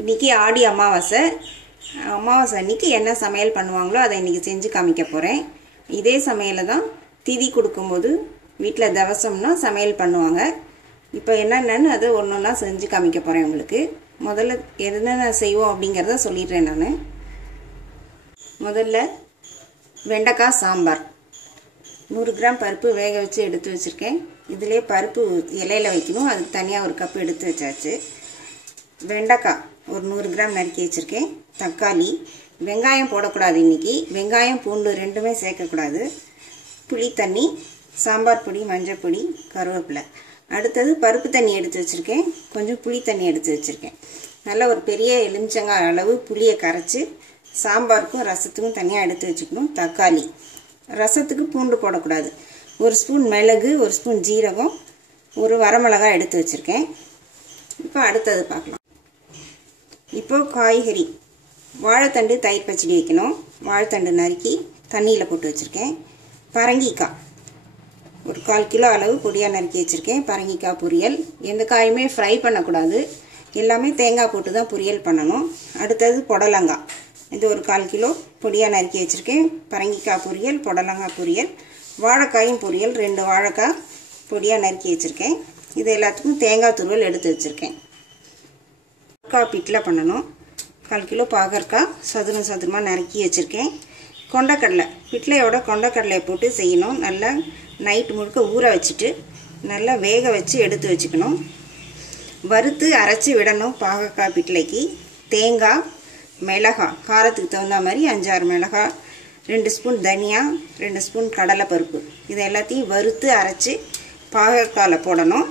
இன்றைக்கி ஆடி அமாவாசை. அமாவாசை அன்றைக்கி என்ன சமையல் பண்ணுவாங்களோ அதை இன்றைக்கி செஞ்சு காமிக்க போகிறேன். இதே சமையலை தான் திதி கொடுக்கும்போது வீட்டில் தவசம்னா சமையல் பண்ணுவாங்க. இப்போ என்னென்னு அதை ஒன்று ஒன்றா செஞ்சு காமிக்க போகிறேன் உங்களுக்கு. முதல்ல என்னென்ன செய்வோம் அப்படிங்கிறத சொல்லிடுறேன் நான். முதல்ல வெண்டைக்காய் சாம்பார். 100 கிராம் பருப்பு வேக வச்சு எடுத்து வச்சுருக்கேன். இதிலே பருப்பு இலையில் வைக்கணும், அதுக்கு தனியாக ஒரு கப்பு எடுத்து வச்சாச்சு. வெண்டைக்காய் ஒரு 100 கிராம் நறுக்கி வச்சுருக்கேன். தக்காளி, வெங்காயம் போடக்கூடாது இன்றைக்கி. வெங்காயம் பூண்டு ரெண்டுமே சேர்க்கக்கூடாது. புளி தண்ணி, சாம்பார் பொடி, மஞ்சள் பொடி, கருவேப்பிலை. அடுத்தது பருப்பு தண்ணி எடுத்து வச்சுருக்கேன். கொஞ்சம் புளி தண்ணி எடுத்து வச்சுருக்கேன். நல்ல ஒரு பெரிய எலுமிச்சங்காய் அளவு புளியை கரைச்சி சாம்பாருக்கும் ரசத்துக்கும் தனியாக எடுத்து வச்சுக்கணும். தக்காளி, ரசத்துக்கு பூண்டு போடக்கூடாது. 1 ஸ்பூன் மிளகு, 1 ஸ்பூன் ஜீரகம், ஒரு வரமிளகாய் எடுத்து வச்சுருக்கேன். இப்போ அடுத்தது பார்க்கலாம். இப்போ காய்கறி, வாழைத்தண்டு தயிர் பச்சடி வைக்கணும். வாழைத்தண்டு நறுக்கி தண்ணியில் போட்டு வச்சுருக்கேன். பரங்கிக்காய் ஒரு 1/4 கிலோ அளவு பொடியாக நறுக்கி வச்சுருக்கேன். பரங்கிக்காய் பொரியல். எந்த காயுமே ஃப்ரை பண்ணக்கூடாது, எல்லாமே தேங்காய் போட்டு தான் பொரியல் பண்ணணும். அடுத்தது புடலங்காய், இது ஒரு 1/4 கிலோ பொடியாக நறுக்கி வச்சுருக்கேன். பரங்கிக்காய் பொரியல், புடலங்காய் பொரியல், வாழைக்காயும் பொரியல், 2 வாழைக்காய் பொடியாக நறுக்கி வச்சுருக்கேன். இது எல்லாத்துக்கும் தேங்காய் துருவல் எடுத்து வச்சுருக்கேன். பாகற்காய் பிட்டில் பண்ணணும். 1/4 கிலோ பாகற்காய் சதுரமாக நறுக்கி வச்சுருக்கேன். கொண்டக்கடலை, பிட்லையோட கொண்டக்கடலையை போட்டு செய்யணும். நல்லா நைட்டு முழுக்க ஊற வச்சுட்டு நல்லா வேக வச்சு எடுத்து வச்சுக்கணும். வறுத்து அரைச்சி விடணும் பாகற்காய் பிட்லைக்கு. தேங்காய், மிளகாய் காரத்துக்கு தகுந்த மாதிரி 5-6 மிளகாய், 2 ஸ்பூன் தனியா, 2 ஸ்பூன் கடலைப்பருப்பு, இது எல்லாத்தையும் வறுத்து அரைச்சி பாகற்காயில் போடணும்.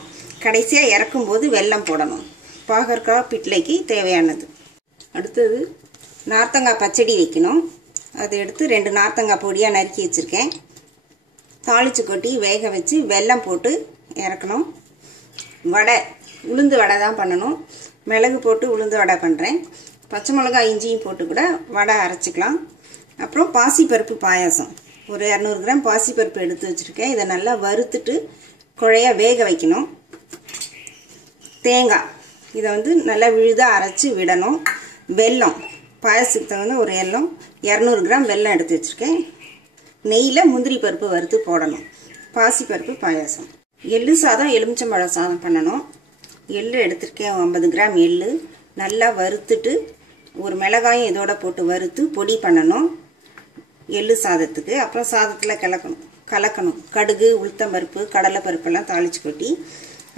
கடைசியாக இறக்கும்போது வெல்லம் போடணும். பாகற்காய் பிட்லைக்கு தேவையானது. அடுத்தது நார்த்தங்காய் பச்சடி வைக்கணும். அதை எடுத்து 2 நார்த்தங்காய் பொடியாக நறுக்கி வச்சுருக்கேன். தாளித்து கொட்டி வேக வச்சு வெல்லம் போட்டு இறக்கணும். வடை, உளுந்து வடை தான் பண்ணணும். மிளகு போட்டு உளுந்து வடை பண்ணுறேன். பச்சை மிளகாய் இஞ்சியும் போட்டு கூட வடை அரைச்சிக்கலாம். அப்புறம் பாசிப்பருப்பு பாயாசம், ஒரு 200 கிராம் பாசிப்பருப்பு எடுத்து வச்சுருக்கேன். இதை நல்லா வறுத்துட்டு குழைய வேக வைக்கணும். தேங்காய், இதை நல்லா விழுதாக அரைச்சி விடணும். வெல்லம், பாயசத்துக்கு தகுந்த ஒரு 200 கிராம் வெல்லம் எடுத்து வச்சுருக்கேன். நெய்யில் முந்திரி பருப்பு வறுத்து போடணும். பாசிப்பருப்பு பாயாசம். எள்ளு சாதம், எலுமிச்சம்பழம் சாதம் பண்ணணும். எள்ளு எடுத்துருக்கேன், 50 கிராம் எள்ளு. நல்லா வறுத்துட்டு ஒரு மிளகாயும் இதோட போட்டு வறுத்து பொடி பண்ணணும் எள்ளு சாதத்துக்கு. அப்புறம் சாதத்தில் கலக்கணும். கடுகு, உளுத்தம்பருப்பு, கடலைப்பருப்பெல்லாம் தாளித்து கொட்டி.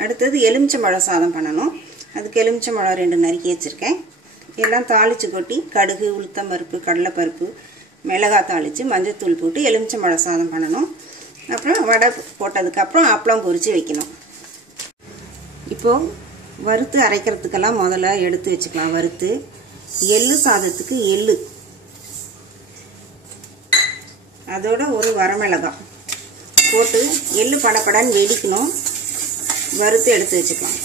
அடுத்தது எலுமிச்சம்பழம் சாதம் பண்ணணும். அதுக்கு எலுமிச்சம்பழம் 2 நறுக்கி வச்சுருக்கேன். எல்லாம் தாளித்து கொட்டி கடுகு, உளுத்தம்பருப்பு, கடலைப்பருப்பு, மிளகாய் தாளித்து மஞ்சத்தூள் போட்டு எலுமிச்சம்பழம் சாதம் பண்ணணும். அப்புறம் வடை போட்டதுக்கப்புறம் அப்பளம் பொரித்து வைக்கணும். இப்போது வறுத்து அரைக்கிறதுக்கெல்லாம் முதல்ல எடுத்து வச்சுக்கலாம். வறுத்து எள்ளு சாதத்துக்கு எள்ளு, அதோட ஒரு வரமிளகாய் போட்டு எள்ளு படப்படன்னு வெடிக்கணும். வறுத்து எடுத்து வச்சுக்கலாம்.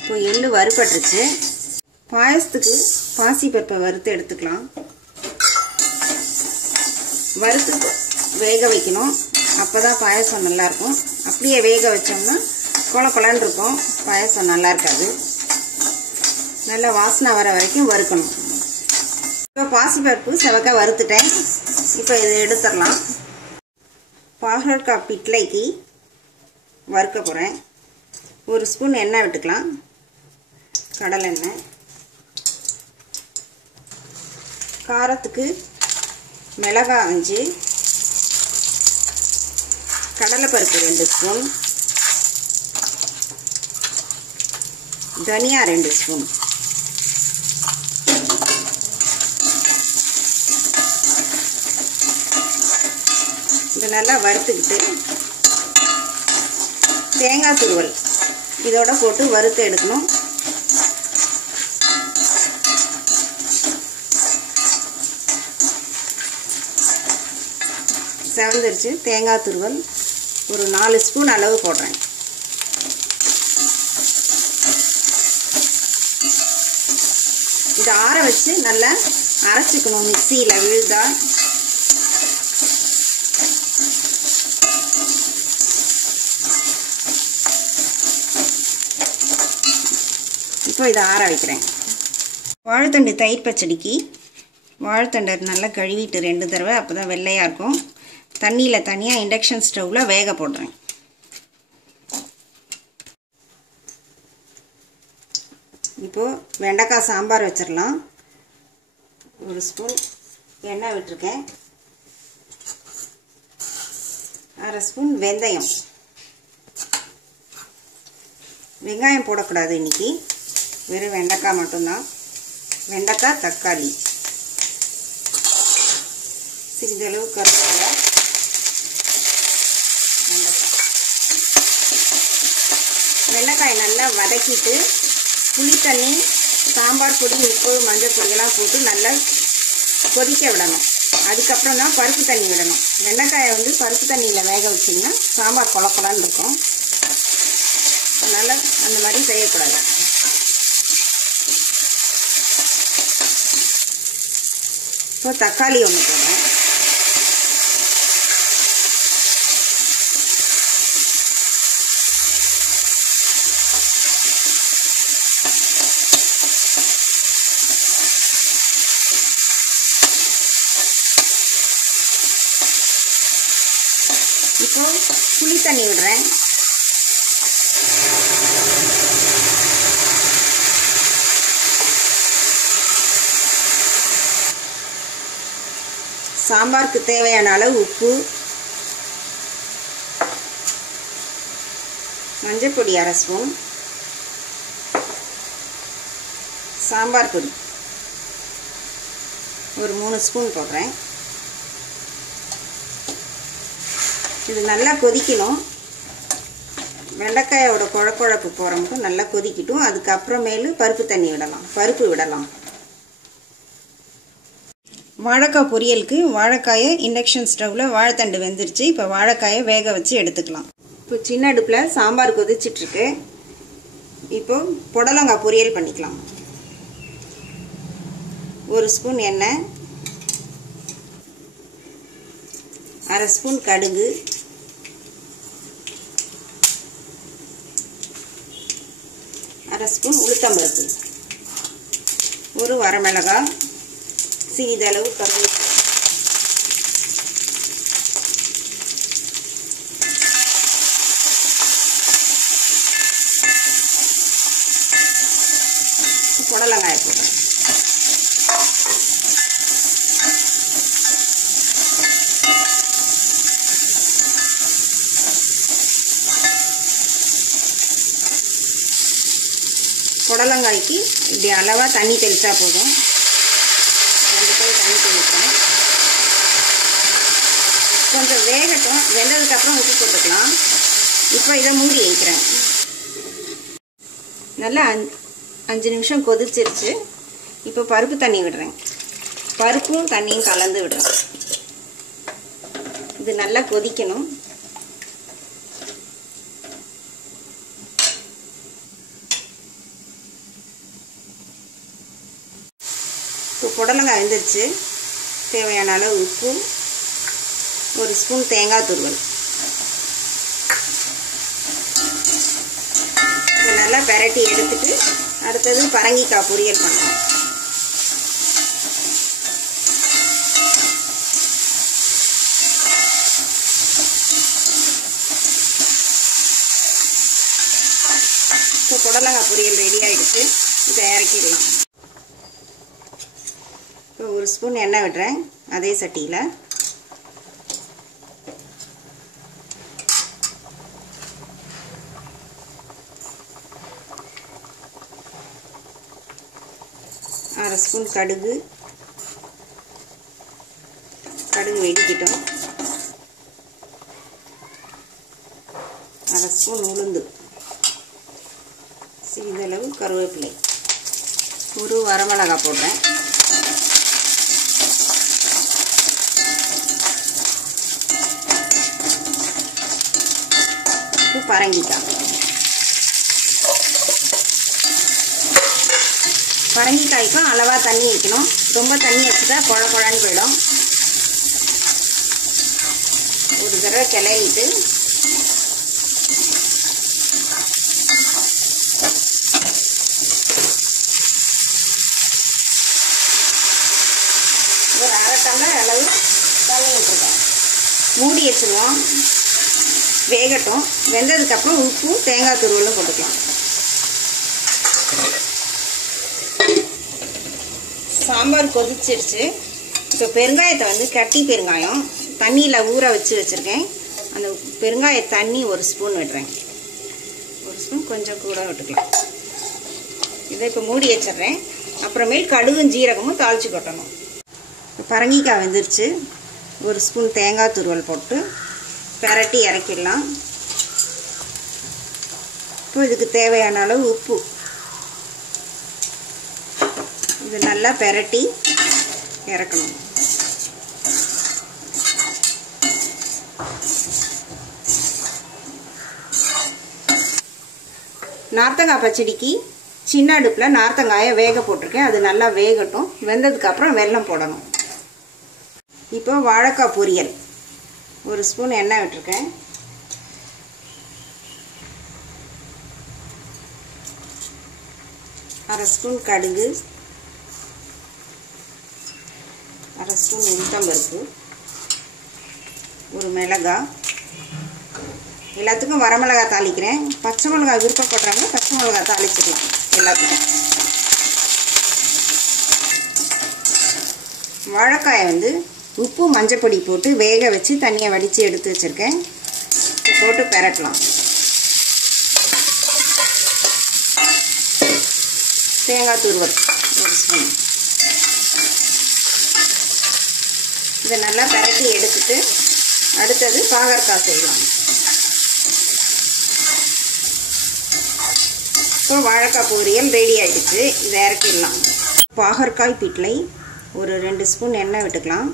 இப்போ எள்ளு வறுபட்டுருச்சு. பாயசத்துக்கு பாசிப்பருப்பை வறுத்து எடுத்துக்கலாம். வறுத்து வேக வைக்கணும், அப்போ தான் பாயசம் நல்லாயிருக்கும். அப்படியே வேக வச்சோம்னா கொலன்னு இருக்கும், பாயசம் நல்லா இருக்காது. நல்லா வாசனை வர வரைக்கும் வறுக்கணும். இப்போ பாசிப்பருப்பு செவக்காய் வறுத்துட்டேன். இப்போ இதை எடுத்துடலாம். பாகற்காய் பிட்லைக்கு வறுக்க போகிறேன். 1 ஸ்பூன் எண்ணெய் விட்டுக்கலாம். கடலெண்ணெய். காரத்துக்கு மிளகாய் 5, கடலைப்பருப்பு 2 ஸ்பூன், தனியா 2 ஸ்பூன், இது நல்லா வறுத்துக்கிட்டு தேங்காய் துருவல் இதோட போட்டு வறுத்து எடுக்கணும். செவந்துருச்சு. தேங்காய் துருவல் ஒரு 4 ஸ்பூன் அளவு போடுறேன். இதை ஆற வச்சு நல்லா அரைச்சிக்கணும் மிக்ஸியில் விழுதா. இப்போ இதை ஆற வைக்கிறேன். வாழைத்தண்டு தயிர் பச்சடிக்கு வாழைத்தண்டை நல்லா கழுவிட்டு 2 தடவை, அப்போ தான் வெள்ளையாக இருக்கும். தண்ணியில் தனியாக இண்டக்ஷன் ஸ்டவ்வில் வேக போடுறேன். இப்போது வெண்டைக்காய் சாம்பார் வச்சிடலாம். 1 ஸ்பூன் எண்ணெய் விட்டுருக்கேன். 1/2 ஸ்பூன் வெந்தயம். வெங்காயம் போடக்கூடாது இன்றைக்கி, வெறும் வெண்டைக்காய் மட்டும்தான். வெண்டைக்காய், தக்காளி, சிறிதளவு கருவேப்பிலை, வெண்டைக்காய் நல்லா வதக்கிட்டு புளி தண்ணி, சாம்பார் பொடி, உப்பு, மஞ்சள் பொடியெல்லாம் போட்டு நல்லா கொதிக்க விடணும். அதுக்கப்புறம் தான் பருப்பு தண்ணி விடணும். வெண்டைக்காயை பருப்பு தண்ணியில் வேக வச்சிங்கன்னா சாம்பார் கொலக்கொலான்னு இருக்கும். அதனால் அந்த மாதிரி செய்யக்கூடாது. இப்போ தக்காளி 1 போடுறேன். இப்போ புளி தண்ணி விடுறேன். சாம்பாருக்கு தேவையான அளவு உப்பு, மஞ்சள் பொடி 1/2 ஸ்பூன், சாம்பார் பொடி ஒரு 3 ஸ்பூன் போடுறேன். இது நல்லா கொதிக்கணும். வெண்டைக்காயோட குழக்குழப்பு போகிற மட்டும் நல்லா கொதிக்கட்டும். அதுக்கப்புறமேலு பருப்பு தண்ணி விடலாம், பருப்பு விடலாம். வாழைக்காய் பொரியலுக்கு வாழைக்காயை இண்டக்ஷன் ஸ்டவ்வில் வாழைத்தண்டு வெந்துருச்சு. இப்போ வாழைக்காயை வேக வச்சு எடுத்துக்கலாம். இப்போ சின்ன அடுப்பில் சாம்பார் கொதிச்சிட்ருக்கு. இப்போ புடலங்காய் பொரியல் பண்ணிக்கலாம். 1 ஸ்பூன் எண்ணெய், 1/2 ஸ்பூன் கடுகு, 1/2 ஸ்பூன் உளுத்தம்பருப்பு, 1 வரமிளகாய், சிறிதளவு கருவேப்பிலை, புடலங்காய் போடுறேன். புடலங்காய்க்கு இப்படி அளவாக தண்ணி தெளித்தா போதும். 2 கை தண்ணி தெளிப்பேன். கொஞ்சம் வேகட்டும். வெந்ததுக்கப்புறம் உப்பு போட்டுக்கலாம். இப்போ இதை மூடி வைக்கிறேன். நல்லா 5 நிமிஷம் கொதிச்சிருச்சு. இப்போ பருப்பு தண்ணி விடுறேன். பருப்பும் தண்ணியும் கலந்து விடுறேன். இது நல்லா கொதிக்கணும். இப்போ புடலங்காய் வெந்துருச்சு. தேவையான அளவு உப்பு, 1 ஸ்பூன் தேங்காய் துருவல். இதை நல்லா பெரட்டி எடுத்துட்டு அடுத்தது பரங்கிக்காய் பொரியல் பண்ணலாம். இப்போ புடலங்காய் பொரியல் ரெடி ஆகிடுச்சு. இதை இறக்கிடலாம். இப்போ 1 ஸ்பூன் எண்ணெய் விடுறேன். அதே சட்டியில் அரை ஸ்பூன் கடுகு வெடிக்கட்டும். 1/2 ஸ்பூன் உளுந்து, சிறிதளவு கருவேப்பிலை, 1 வரமிளகாய் போடுறேன். பரங்கிக்காய்க்கும் அளவாக தண்ணி வைக்கணும். ரொம்ப தண்ணி வச்சுட்டா குழ குழன்னு போயிடும். ஒரு தடவை கிளறிட்டு ஒரு அரை டம்ளர் அளவு தண்ணி விட்டுருக்கேன். மூடி வச்சுருவோம், வேகட்டும். வெந்ததுக்கப்புறம் உப்பு தேங்காய் துருவலும் போட்டுக்கலாம். சாம்பார் கொதிச்சிருச்சு. இப்போ பெருங்காயத்தை வந்து கட்டி பெருங்காயம் தண்ணியில் ஊற வச்சுருக்கேன். அந்த பெருங்காய தண்ணி ஒரு ஸ்பூன் விடுறேன். ஒரு ஸ்பூன் கொஞ்சம் கூட விட்டுக்கலாம். இதை இப்போ மூடி வச்சிட்றேன். அப்புறமேல் கடுகும் ஜீரகமும் தாளித்து கொட்டணும். பரங்கிக்காய் வெந்துருச்சு. ஒரு ஸ்பூன் தேங்காய் துருவல் போட்டு பிரட்டி இறக்கிடலாம். இப்போ இதுக்கு தேவையான அளவு உப்பு. இது நல்லா பிரட்டி இறக்கணும். நார்த்தங்காய் பச்சடிக்கு சின்ன அடுப்பில் நார்த்தங்காயை வேக போட்டிருக்கேன். அது நல்லா வேகட்டும். வெந்ததுக்கப்புறம் வெல்லம் போடணும். இப்போ வாழைக்காய் பொரியல். ஒரு ஸ்பூன் எண்ணெய் விட்டுருக்கேன். அரை ஸ்பூன் கடுகு, அரை ஸ்பூன் உளுத்தம்பருப்பு, ஒரு மிளகாய். எல்லாத்துக்கும் வரமிளகாய் தாளிக்கிறேன். பச்சை மிளகாய் விருப்பப்படுறாங்க, பச்சை மிளகாய் தாளிச்சிடலாம் எல்லாத்துக்கும். வாழைக்காயை வந்து உப்பு மஞ்சப்பொடி போட்டு வேக வச்சு தண்ணியை வடித்து எடுத்து வச்சுருக்கேன். போட்டு பெரட்டலாம். தேங்காய் துருவல் ஒரு ஸ்பூன். இதை நல்லா பெரட்டி எடுத்துட்டு அடுத்தது பாகற்காய் செய்யலாம். இப்போ வாழைக்காய் பொரியல் ரெடி ஆகிடுச்சு. இதை இறக்கிடலாம். பாகற்காய் பிட்லை ஒரு 2 ஸ்பூன் எண்ணெய் விட்டுக்கலாம்.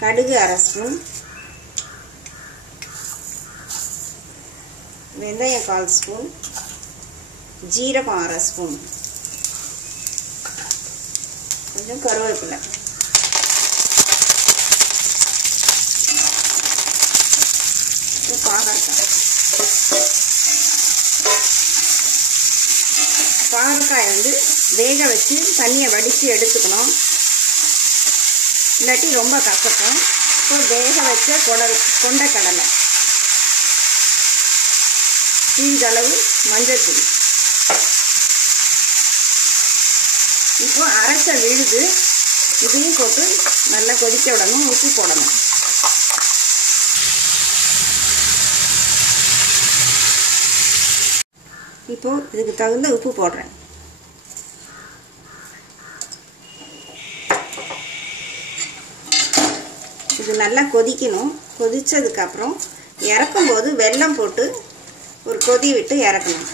கடுகு அரை ஸ்பூன், வெந்தயம் 1/4 ஸ்பூன், ஜீரகம் அரை ஸ்பூன், கொஞ்சம் கருவேப்பிலை. பாகற்காய் வந்து வேக வச்சு தண்ணியை வடித்து எடுத்துக்கணும். இல்லாட்டி ரொம்ப கசக்கும். இப்போ வேக வச்ச கொண்டைக்கடலை, சிறிதளவு மஞ்சள்தூள். இப்போ அரைச்ச விழுது இதையும் போட்டு நல்லா கொதிக்க விடணும். உப்பு போடணும். இப்போ இதுக்கு தகுந்த உப்பு போடுறேன். இது நல்லா கொதிக்கணும். கொதிச்சதுக்கப்புறம் இறக்கும்போது வெல்லம் போட்டு ஒரு கொதி விட்டு இறக்கணும்.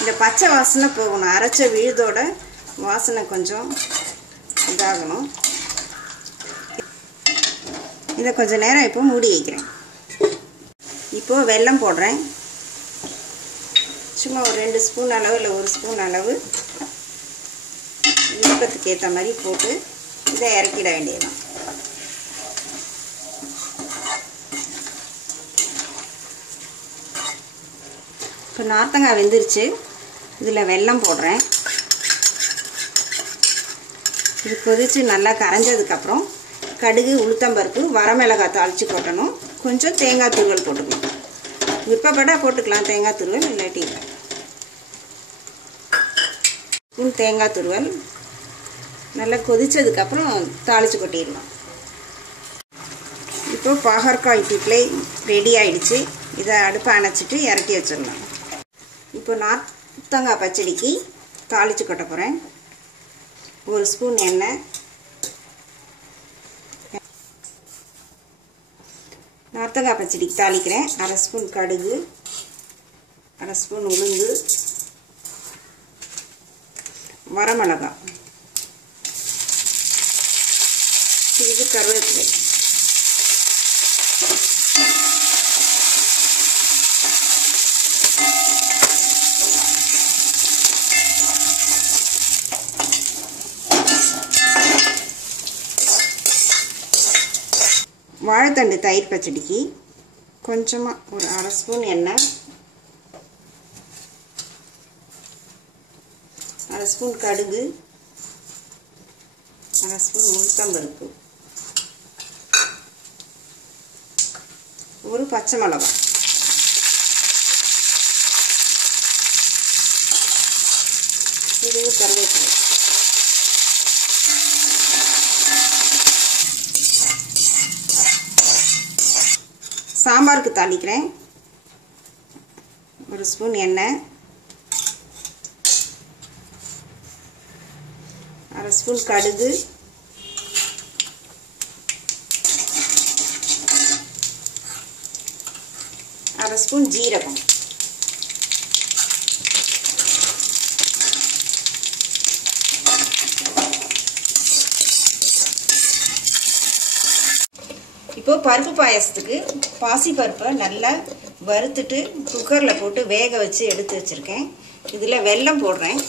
இந்த பச்சை வாசனை போகணும். அரைச்ச விழுதோட வாசனை கொஞ்சம் இதாகணும். இதை கொஞ்சம் நேரம் இப்போ மூடி வைக்கிறேன். இப்போது வெல்லம் போடுறேன். சும்மா ஒரு 2 ஸ்பூன் அளவு இல்லை 1 ஸ்பூன் அளவு விருப்பத்துக்கு ஏற்ற மாதிரி போட்டு இதை இறக்கிட வேண்டியதுதான். இப்போ நார்த்தங்காய் வெந்துருச்சு. இதில் வெல்லம் போடுறேன். இது கொதித்து நல்லா கரைஞ்சதுக்கப்புறம் கடுகு, உளுத்தம்பருப்பு, வரமிளகாய் தாளித்து கொட்டணும். கொஞ்சம் தேங்காய் துருவல் போட்டுக்கணும். விருப்பப்பட போட்டுக்கலாம் தேங்காய் துருவல், இல்லாட்டி தேங்காய் துருவல். நல்லா கொதிச்சதுக்கப்புறம் தாளித்து கொட்டிடலாம். இப்போ பாகற்காய் பிட்லை ரெடி ஆகிடுச்சு. இதை அடுப்பை அணைச்சிட்டு இறக்கி வச்சிடலாம். இப்போ நார்த்தங்காய் பச்சடிக்கு தாளித்து கொட்ட போகிறேன். 1 ஸ்பூன் எண்ணெய், நார்த்தங்காய் பச்சடிக்கு தாளிக்கிறேன். அரை ஸ்பூன் கடுகு, அரை ஸ்பூன் உளுந்து, வரமிளகாய், சிறிது கருவேப்பிலை. வாழைத்தண்டு தயிர் பச்சடிக்கு கொஞ்சமாக ஒரு அரை ஸ்பூன் எண்ணெய், ஸ்பூன் கடுகு, அரை ஸ்பூன் உளுத்தம்பருப்பு, ஒரு பச்சை மிளகாய், சிறிது கருவேப்பிலை, சாம்பாருக்கு தாளிக்கிறேன். ஒரு ஸ்பூன் எண்ணெய், அரை ஸ்பூன் கடுகு, அரை ஸ்பூன் ஜீரகம், இப்போ பருப்பு பாயாசத்துக்கு பாசி பருப்பை நல்லா வறுத்துட்டு குக்கரில் போட்டு வேக வச்சு எடுத்து வச்சுருக்கேன். இதில் வெல்லம் போடுறேன்.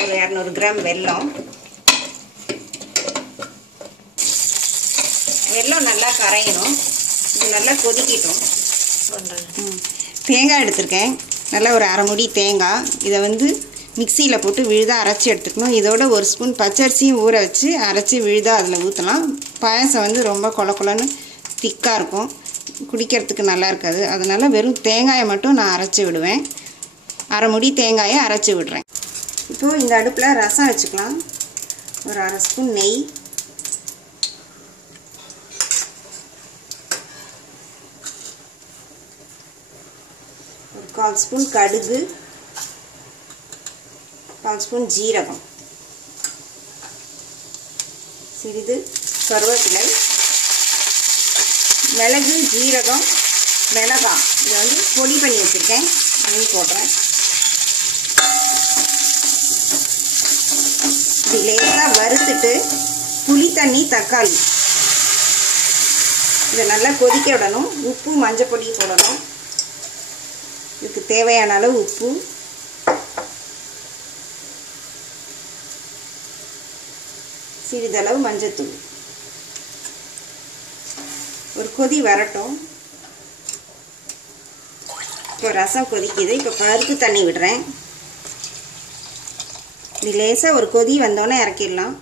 ஒரு 200 கிராம் வெல்லம். வெல்லம் நல்லா கரையணும். இது நல்லா கொதிக்கட்டும். தேங்காய் எடுத்திருக்கேன். நல்லா ஒரு அரை மூடி தேங்காய். இதை மிக்சியில் போட்டு விழுதாக அரைச்சி எடுத்துக்கணும். இதோட ஒரு ஸ்பூன் பச்சரிசியும் ஊற வச்சு அரைச்சி விழுதாக அதில் ஊற்றலாம். பாயசம் ரொம்ப கொல கொலன்னு திக்காக இருக்கும், குடிக்கிறதுக்கு நல்லா இருக்காது. அதனால் வெறும் தேங்காயை மட்டும் நான் அரைச்சி விடுவேன். அரை மூடி தேங்காயை அரைச்சி விடுறேன். இப்போது இந்த அடுப்பில் ரசம் வச்சுக்கலாம். ஒரு அரை ஸ்பூன் நெய், ஒரு 1/4 ஸ்பூன் கடுகு, 1/4 ஸ்பூன் ஜீரகம், சிறிது கருவேப்பிலை, மிளகு, ஜீரகம், மிளகாய் இதை பொடி பண்ணி வச்சுருக்கேன். அதையும் போடுறேன். இது லேசாக வறுத்துட்டு புளி தண்ணி, தக்காளி இதை நல்லா கொதிக்க விடணும். உப்பு, மஞ்சள் பொடி போடணும். இதுக்கு தேவையான அளவு உப்பு, சிறிதளவு மஞ்சத்தூள். ஒரு கொதி வரட்டும். இப்போ ரசம் கொதிக்குது. இப்போ பருப்பு தண்ணி விடுறேன். இது லேசாக ஒரு கொதி வந்தோன்னே இறக்கிடலாம்.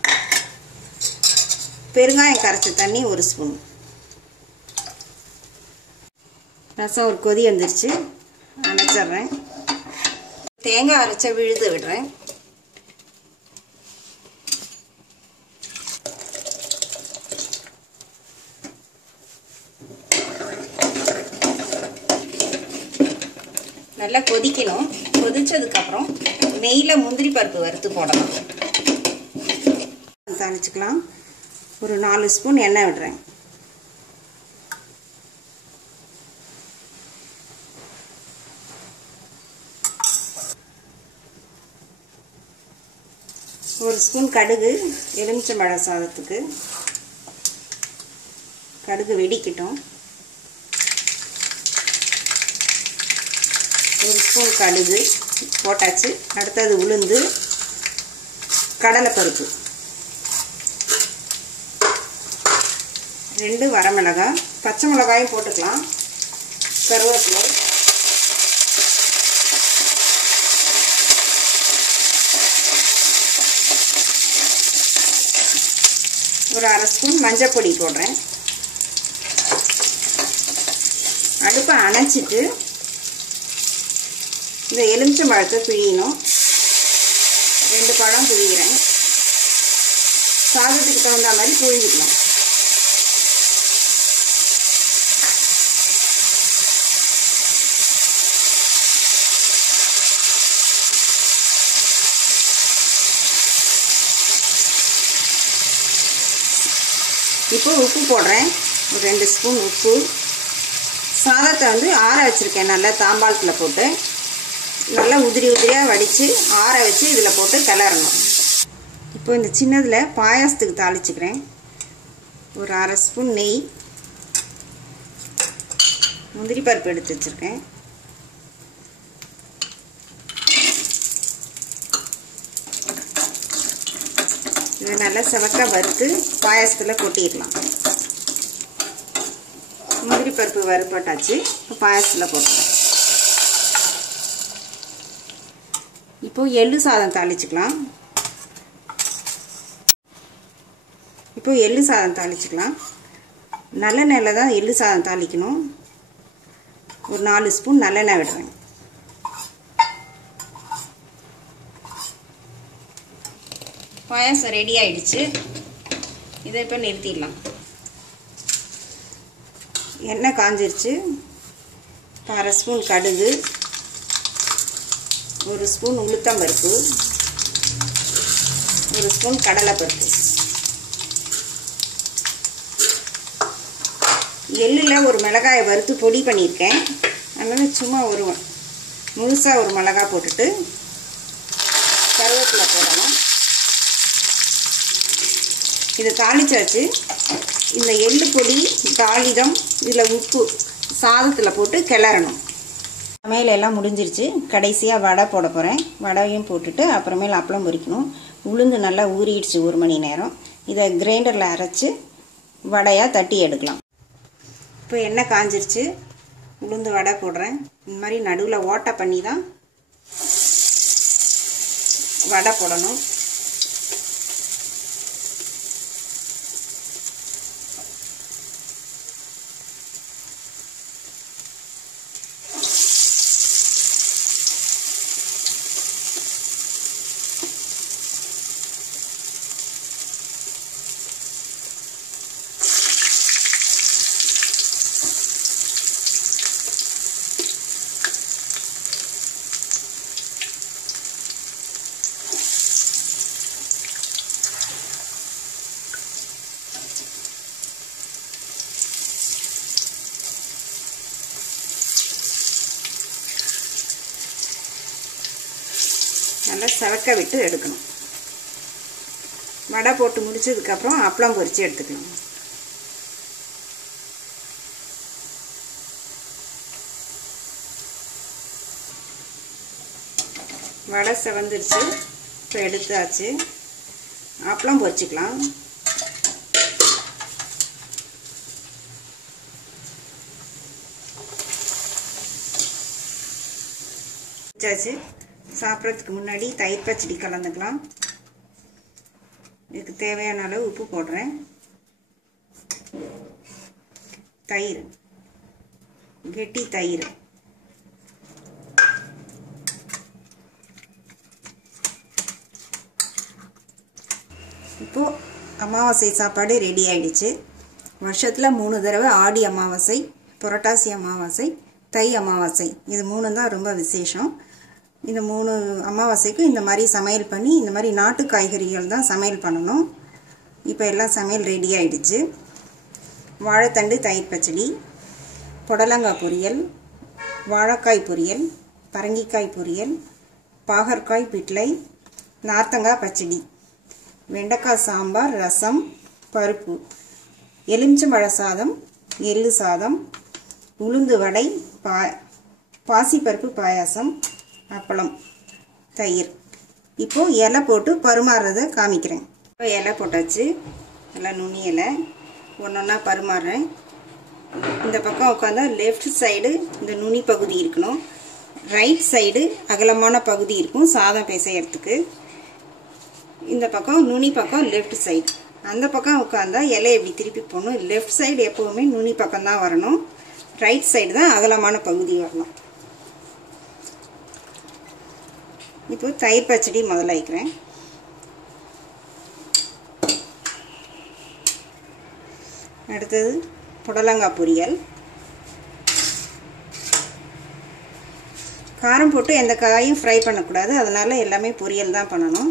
பெருங்காயம் கரைச்ச தண்ணி 1 ஸ்பூன். ரசம் ஒரு கொதி வந்துருச்சு. அணைச்சிட்றேன். தேங்காய் அரைச்ச விழுது விடுறேன். நல்லா கொதிக்கணும். கொதிச்சதுக்கப்புறம் நெய்யில் முந்திரி பருப்பு வறுத்து போடலாம். தாளிச்சுக்கலாம். ஒரு 4 ஸ்பூன் எண்ணெய் விடுறேன். ஒரு ஸ்பூன் கடுகு, எலுமிச்சம்பழம் சாதத்துக்கு. கடுகு வெடிக்கட்டும். ஒரு ஸ்பூன் கடுகு போட்டாச்சு. அடுத்தது உளுந்து, கடலைப்பருப்பு, 2 வரமிளகாய், பச்சை மிளகாயும் போட்டுக்கலாம். கருவேப்பிலை, ஒரு அரை ஸ்பூன் மஞ்சள் பொடி போடுறேன். அடுப்பை அணைச்சிட்டு இந்த எலுமிச்சம்பழத்தை பிழியணும். 2 பழம் பிழிகிறேன். சாதத்துக்கு தகுந்த மாதிரி பிழிஞ்சிக்கலாம். இப்போ உப்பு போடுறேன். ஒரு 2 ஸ்பூன் உப்பு. சாதத்தை ஆற வச்சுருக்கேன். நல்லா தாம்பாளத்தில் போட்டு நல்லா உதிரி உதிரியாக வடித்து ஆற வச்சு இதில் போட்டு கிளறணும். இப்போ இந்த சின்னதில் பாயாசத்துக்கு தாளிச்சுக்கிறேன். ஒரு அரை ஸ்பூன் நெய், முந்திரி பருப்பு எடுத்து வச்சுருக்கேன். இதை நல்லா செவக்க வறுத்து பாயாசத்தில் கொட்டிடலாம். முந்திரி பருப்பு வறுப்பட்டாச்சு. இப்போ பாயாசத்தில் போட்டுறேன். இப்போ எள்ளு சாதம் தாளிச்சுக்கலாம். நல்லெண்ணெயில் தான் எள்ளு சாதம் தாளிக்கணும். ஒரு 4 ஸ்பூன் நல்லெண்ணெய் விடுறேன். பாயாசம் ரெடி ஆயிடுச்சு. இதை இப்போ நிறுத்திடலாம். எண்ணெய் காஞ்சிருச்சு. 1/2 ஸ்பூன் கடுகு, 1 ஸ்பூன் உளுத்தம்பருப்பு, 1 ஸ்பூன் கடலைப்பருப்பு. எள்ளில் ஒரு மிளகாயை வறுத்து பொடி பண்ணியிருக்கேன். அதனால் சும்மா முழுசாக ஒரு மிளகாய் போட்டுட்டு கருவேப்பிலை போடணும். இதை தாளிச்சாச்சு. இந்த எள்ளு பொடி, தாளிதம், இதில் உப்பு சாதத்தில் போட்டு கிளறணும். சமையல் எல்லாம் முடிஞ்சிருச்சு. கடைசியாக வடை போட போகிறேன். வடையும் போட்டுட்டு அப்புறமேல அப்பளம் பொரிக்கணும். உளுந்து நல்லா ஊறிடுச்சு 1 மணி நேரம். இதை கிரைண்டரில் அரைச்சி வடையாக தட்டி எடுக்கலாம். இப்போ எண்ணெய் காஞ்சிருச்சு. உளுந்து வடை போடுறேன். இந்த மாதிரி நடுவில் ஓட்டை பண்ணி தான் வடை போடணும். நல்லா செவக்க விட்டு எடுக்கணும். வடை போட்டு முடிச்சதுக்கப்புறம் அப்பளம் பொரித்து எடுத்துக்கலாம். வடை செவந்துருச்சு. இப்போ எடுத்தாச்சு. அப்பளம் பொரிச்சிக்கலாம். சாப்பிட்றதுக்கு முன்னாடி தயிர் பச்சடி கலந்துக்கலாம். இதுக்கு தேவையான அளவு உப்பு போடுறேன். தயிர், கெட்டி தயிர். இப்போது அமாவாசை சாப்பாடு ரெடி ஆயிடுச்சு. வருஷத்தில் 3 தடவை ஆடி அமாவாசை, புரட்டாசி அமாவாசை, தை அமாவாசை, இது 3 தான் ரொம்ப விசேஷம். இந்த 3 அமாவாசைக்கும் இந்த மாதிரி சமையல் பண்ணி, இந்த மாதிரி நாட்டு காய்கறிகள் தான் சமையல் பண்ணணும். இப்போ எல்லாம் சமையல் ரெடி ஆயிடுச்சு. வாழைத்தண்டு தயிர் பச்சடி, புடலங்காய் பொரியல், வாழைக்காய் பொரியல், பரங்கிக்காய் பொரியல், பாகற்காய் பிட்லை, நார்த்தங்காய் பச்சடி, வெண்டைக்காய் சாம்பார், ரசம், பருப்பு, எலுமிச்சம்பழ சாதம், எள்ளு சாதம், உளுந்து வடை, பாசிப்பருப்பு பாயாசம், அப்பளம், தயிர். இப்போது இலை போட்டு பரிமாறுறதை காமிக்கிறேன். இப்போ இலை போட்டாச்சு. நல்லா நுனி இலை ஒன்றா பரிமாறுறேன். இந்த பக்கம் உட்காந்தா லெஃப்ட் சைடு இந்த நுனி பகுதி இருக்கணும், ரைட் சைடு அகலமான பகுதி இருக்கும் சாதம் பிசையறதுக்கு. இந்த பக்கம் நுனி பக்கம் லெஃப்ட் சைடு. அந்த பக்கம் உட்காந்தா இலை எப்படி திருப்பி போகணும். லெஃப்ட் சைடு எப்போவுமே நுனி பக்கம் தான் வரணும், ரைட் சைடு தான் அகலமான பகுதி வரணும். இப்போ தயிர் பச்சடி முதல்ல வைக்கிறேன். அடுத்தது புடலங்காய் பொரியல். காரம் போட்டு எந்த காயும் ஃப்ரை பண்ணக்கூடாது, அதனால் எல்லாமே பொரியல் தான் பண்ணணும்.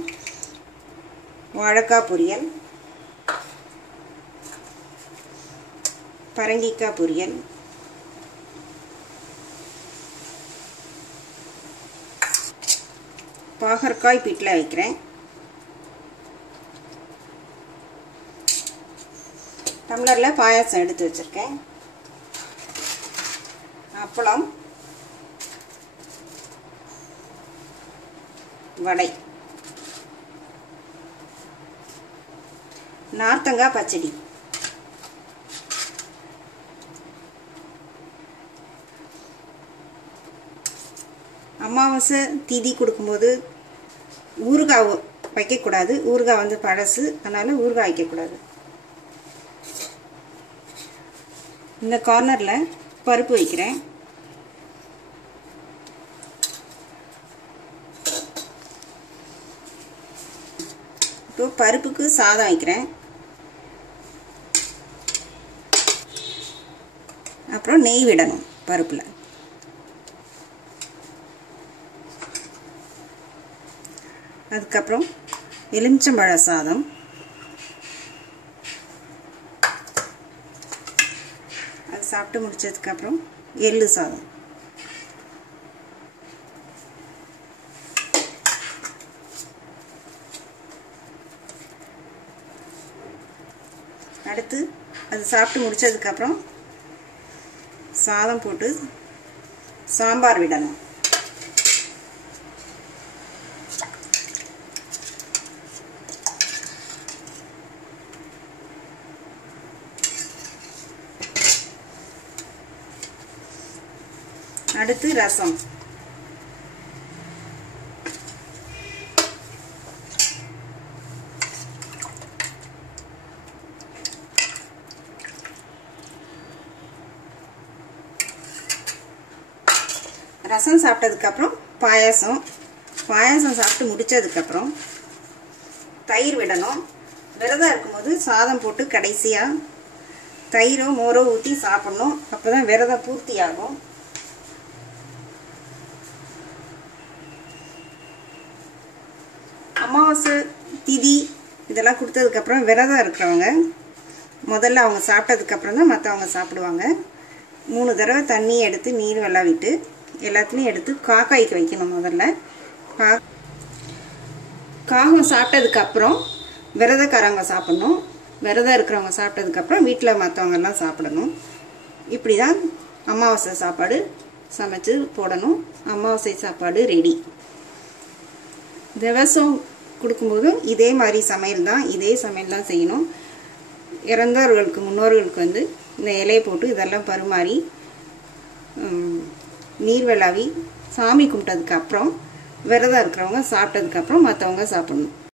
வாழைக்காய் பொரியல், பரங்கிக்காய் பொரியல், பாகற்காய் பிட்லை வைக்கிறேன். டம்ளரில் பாயாசம் எடுத்து வச்சுருக்கேன். அப்பளம், வடை, நார்த்தங்காய் பச்சடி, அமாவாசை திதி கொடுக்கும்போது ஊறுகாய் வைக்கக்கூடாது. ஊறுகாய் வந்து பழசு, அதனால் ஊறுகாய் வைக்கக்கூடாது. இந்த கார்னரில் பருப்பு வைக்கிறேன். இப்போ பருப்புக்கு சாதம் வைக்கிறேன். அப்புறம் நெய் விடணும் பருப்பில். அதுக்கப்புறம் எலுமிச்சம்பழ சாதம், அது சாப்பிட்டு முடிச்சதுக்கப்புறம் எள்ளு சாதம். அடுத்து அது சாப்பிட்டு முடிச்சதுக்கப்புறம் சாதம் போட்டு சாம்பார் விடணும். அடுத்து ரசம். ரசம் சாப்பிட்டதுக்கப்புறம் பாயாசம். பாயாசம் சாப்பிட்டு முடித்ததுக்கப்புறம் தயிர் விடணும். விரதம் இருக்கும்போது சாதம் போட்டு கடைசியாக தயிரோ மோரோ ஊற்றி சாப்பிட்ணும். அப்போ தான் விரதம் பூர்த்தி ஆகும். அமாவாசை திதி இதெல்லாம் கொடுத்ததுக்கப்புறம் விரதம் இருக்கிறவங்க முதல்ல அவங்க சாப்பிட்டதுக்கப்புறம் தான் மற்றவங்க சாப்பிடுவாங்க. 3 தடவை தண்ணி எடுத்து நீர் வெள்ளம் விட்டு எல்லாத்துலேயும் எடுத்து காக்காய்க்கு வைக்கணும். முதல்ல காகம் சாப்பிட்டதுக்கப்புறம் விரதக்காரங்க சாப்பிட்ணும். விரதம் இருக்கிறவங்க சாப்பிட்டதுக்கப்புறம் வீட்டில் மற்றவங்கெல்லாம் சாப்பிடணும். இப்படி தான் அமாவாசை சாப்பாடு சமைச்சு போடணும். அமாவாசை சாப்பாடு ரெடி. திவசம் கொடுக்கும்போதும் இதே மாதிரி சமையல் தான், இதே சமையல் தான் செய்யணும். இறந்தவர்களுக்கு முன்னோர்களுக்கு வந்து இந்த இலையை போட்டு இதெல்லாம் பரிமாறி நீர் வெள்ளாவி சாமி கும்பிட்டதுக்கப்புறம் விரதம் இருக்கிறவங்க சாப்பிட்டதுக்கப்புறம் மற்றவங்க சாப்பிடணும்.